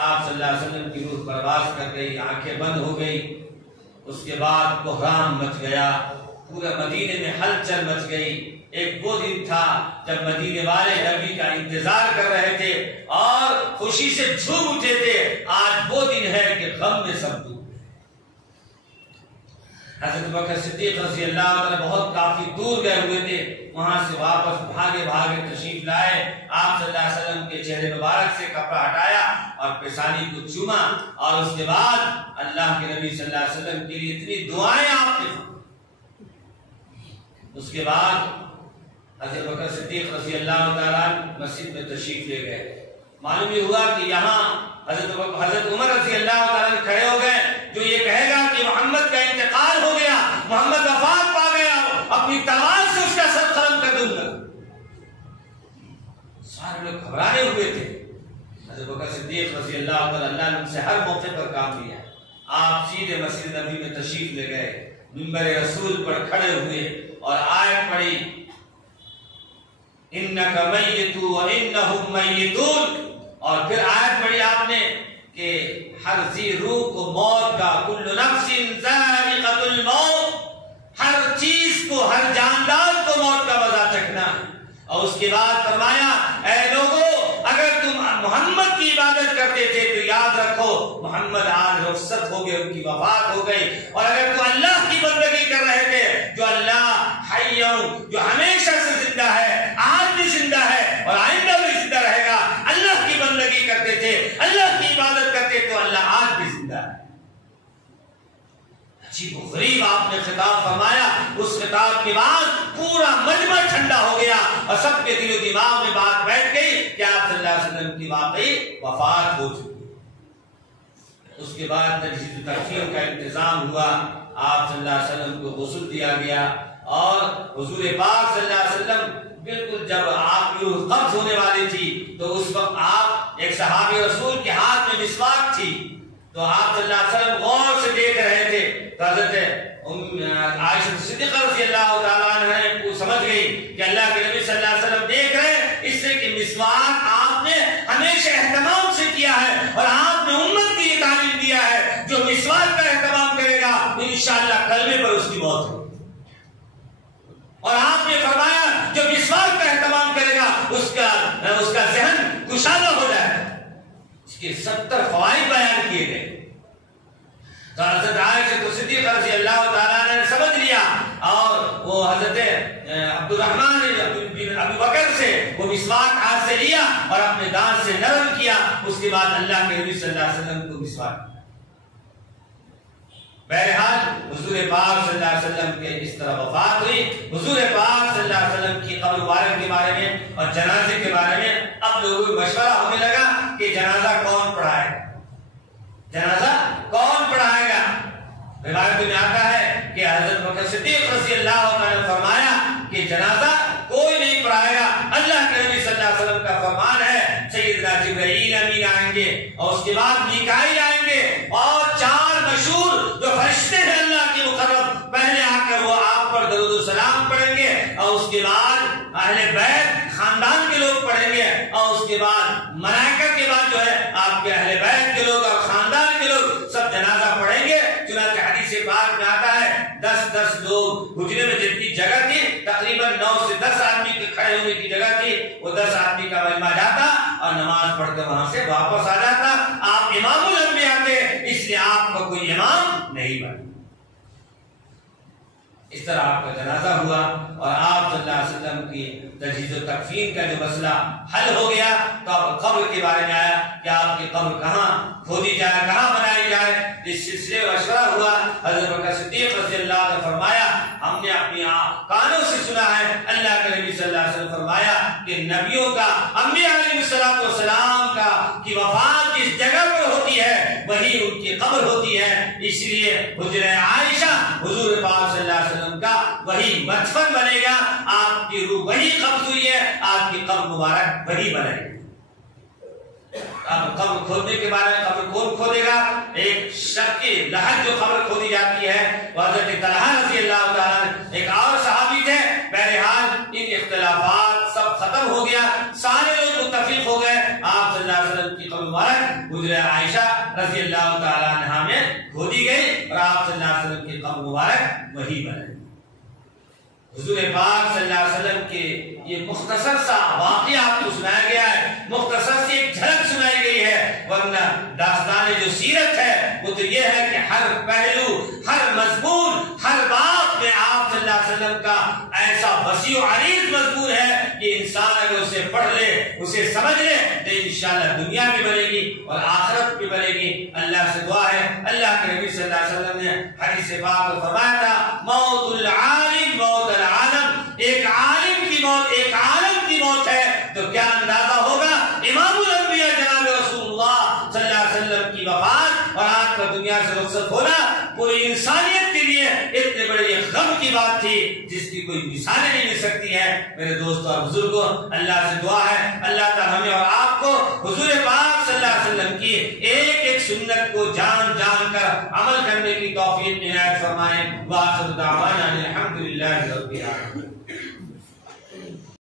آپ صلی اللہ علیہ وسلم کی روح پرواز کر گئی، آنکھیں بند ہو گئی۔ اس کے بعد بحران مچ گیا، پورے مدینے میں ہلچل مچ گئی۔ ایک وہ دن تھا جب مدینے والے نبی کا انتظار کر رہے تھے اور خوشی سے جھوم اٹھے تھے۔ آج وہ دن ہے کہ غم میں سب ڈوب۔ حضرت بکر صدیق رضی اللہ عنہ بہت کافی دور گئے ہوئے تھے، وہاں سے واپس بھاگے بھاگے تشریف لائے۔ آپ صلی اللہ علیہ وسلم کے چہرے مبارک سے کپڑا ہٹایا اور پیشانی کو چوما، اور اس کے بعد اللہ کے نبی صلی اللہ علیہ وسلم کے لیے اتنی دعائیں آپ نے۔ اس کے بعد حضرت بکر صدیق رضی اللہ تعالیٰ مسجد میں تشریف لے گئے۔ معلوم یہ ہوا کہ یہاں حضرت عمر رضی اللہ تعالیٰ کھڑے ہو گئے، جو یہ کہے گا کہ محمد کا انتقال ہو گیا، محمد وفات پا گیا، اپنی تلوار سے اس کا سر قلم کر دوں گا۔ سارے لوگ گھبرانے ہوئے تھے۔ حضرت بکر صدیق رضی اللہ تعالیٰ اللہ نے ان سے ہر موقع پر کام لیا۔ آپ سیدھے مسجد نبی میں تشریف لے گئے، منبر رسول پر کھڑے ہوئے اور آیت پڑھی، انک میت وانہم میتون، اور پھر آیت پڑھی آپ نے کہ ہر ذی روح کو موت کا، کل نفس ذائقۃ الموت، ہر چیز کو، ہر جاندار کو موت کا مزہ چکھنا ہے۔ اور اس کے بعد فرمایا، اے لوگو اگر تم محمد کی عبادت کرتے تھے تو یاد رکھو محمد آج رخصت ہو گئے، ان کی وفات ہو گئی، اور اگر تم اللہ کی بندگی کر رہے تھے جو اللہ حی جو ہمیشہ سے زندہ ہے، آج بھی زندہ ہے اور آئندہ بھی زندہ رہے گا، اللہ کی بندگی کرتے تھے، اللہ کی عبادت کرتے تو اللہ آج بھی زندہ ہے۔ عجیب و غریب آپ نے خطاب فرمایا۔ اس خطاب کے بعد پورا مجمع ٹھنڈا ہو گیا اور سب کے دل و دماغ میں بات بیٹھ گئی کہ آپ صلی اللہ علیہ وسلم کی واقعی وفات ہو چکی ہے۔ اس کے بعد تجہیز تکفین کا انتظام ہوا، آپ صلی اللہ علیہ وسلم کو غسل دیا گیا، اور حضور پاک صلی اللہ علیہ وسلم بالکل جب آپ کی روح قبض ہونے والی تھی تو اس وقت آپ ایک صحابی رسول کے ہاتھ میں مسواک تھی، تو آپ صلی اللہ علیہ وسلم غور سے دیکھ رہے تھے، تو حضرت عائشہ صدیقہ رضی اللہ تعالیٰ عنہ سمجھ گئی کہ اللہ کے نبی صلی اللہ علیہ وسلم دیکھ رہے ہیں، اس سے کہ مسواک آپ نے ہمیشہ اہتمام سے کیا ہے اور آپ نے امت کی یہ تعلیم دیا ہے، جو مسواک کا اہتمام کرے گا انشاءاللہ کلمے پر اس کی موت ہوگی، اور آپ نے فرمایا جو مسواک کا اہتمام کرے گا اس کا ذہن کشادہ ہو جائے گا۔ اس کے 70 فوائد بیان کیے گئے، تو حضرت عائشہ صدیقہ رضی اللہ تعالیٰ نے سمجھ لیا، اور وہ حضرت عبد الرحمن بن ابی بکر سے وہ مسواک ہاتھ سے لیا اور اپنے دانت سے نرم کیا۔ اس کے بعد اللہ کے نبی صلی اللہ علیہ وسلم کو مسواک۔ بہرحال حضور پاک صلی اللہ علیہ وسلم کے اس طرح وفات ہوئی۔ حضور پاک صلی اللہ علیہ وسلم کی قبر مبارک کے بارے میں اور جنازے کے بارے میں اب لوگوں کو مشورہ ہونے لگا کہ جنازہ کون پڑھائے گا، جنازہ کون پڑھائے گا۔ روایت میں آتا ہے کہ حضرت بکر صدیق رضی اللہ عنہ نے فرمایا کہ جنازہ کوئی نہیں پڑھائے گا، اللہ کے نبی صلی اللہ علیہ وسلم کا فرمان ہے سیدنا جبرائیل امین آئیں گے اور اس کے بعد میکائیل آئیں گے اور 4 مشہور جو فرشتے ہیں اللہ کے مقرب، پہلے آ کر وہ آپ پر درود و سلام پڑھیں گے اور اس کے بعد اہل بیت خاندان کے لوگ پڑھیں گے اور اس کے بعد ملائکہ کے بعد جو ہے آپ کے اہل بیت کے لوگ اور خاندان کے لوگ سب جنازہ پڑھیں گے۔ چنانچہ حدیث پاک میں آتا ہے 10 لوگ حجرے میں جتنی جگہ تھی تقریباً 9 سے 10 آدمی کے کھڑے ہونے کی جگہ تھی، وہ 10 آدمی کا مجمع جاتا اور نماز پڑھ کر وہاں سے واپس آ جاتا۔ آپ امام الانبیاء تھے، اس لیے آپ کا کوئی امام نہیں بنا۔ اس طرح آپ کا جنازہ ہوا اور آپ صلی اللہ علیہ وسلم کی تجہیز و تکفین کا جو مسئلہ حل ہو گیا، تو اب قبر کے بارے میں آیا کہ آپ کی قبر کہاں کھودی جائے، کہاں بنائی جائے۔ اس سلسلے میں مشورہ ہوا، حضرت بکر صدیق رضی اللہ عنہ نے فرمایا ہم نے اپنی کانوں سے سنا ہے اللہ کے نبی صلی اللہ علیہ وسلم فرمایا کہ نبیوں کا، انبیاء علیہ السلام کا کی وفات جس جگہ پر ہوتی ہے وہی ان کی قبر ہوتی ہے، اس لیے حجرہ عائشہ حضور پاک صلی اللہ علیہ وسلم کا وہی مدفن بنے گا، آپ کی روح وہی قبض ہوئی ہے، آپ کی قبر مبارک وہی بنے گی۔ اب قبر کھودنے کے بارے میں قبر کون کھودے گا؟ ایک شک کی لحد جو قبر کھودی جاتی ہے وہ حضرت طلحہ رضی اللہ تعالیٰ عنہ ایک اور صحابی تھے۔ بہرحال ان اختلافات سب ختم ہو گیا، سارے لوگ متفق ہو گئے، آپ صلی اللہ علیہ وسلم کی قبر مبارک حجرہ حجرہ عائشہ رضی اللہ تعالیٰ عنہا میں کھودی گئی اور آپ صلی اللہ علیہ وسلم کی قبر مبارک وہی بنائی۔ حضور پاک صلی اللہ علیہ وسلم کے یہ مختصر سا واقعہ آپ کو سنایا گیا ہے، مختصر سی ایک جھلک سنائی گئی ہے، ورنہ داستان جو سیرت ہے وہ تو یہ ہے کہ ہر پہلو، ہر مضمون، ہر بات میں آپ صلی اللہ علیہ وسلم کا ایسا وسیع و عریض مضمون ہے کہ انسان اگر اسے پڑھ لے، اسے سمجھ لے تو انشاءاللہ دنیا بھی بنے گی اور آخرت بھی بنے گی۔ اللہ سے دعا ہے، اللہ کے نبی صلی اللہ علیہ وسلم نے حدیث پاک میں فرمایا تھا موت العالم موت العالم، ایک عالم کی موت ایک عالم کی موت ہے تو کیا اندازہ ہوگا امام الانبیاء جناب رسول اللہ صلی اللہ علیہ وسلم کی وفات اور آپ کا دنیا سے رخصت ہونا پوری انسانیت کے لیے اتنے بڑے غم کی بات تھی جس کی کوئی مثالیں نہیں مل سکتی ہیں۔ میرے دوستوں اور بزرگوں، اللہ سے دعا ہے اللہ تعالی ہمیں اور آپ کو حضور پاک صلی اللہ علیہ وسلم کی ایک ایک سنت کو جان جان کر عمل کرنے کی توفیق عنایت فرمائے۔ وآخر دعوانا الحمدللہ رب العالمین۔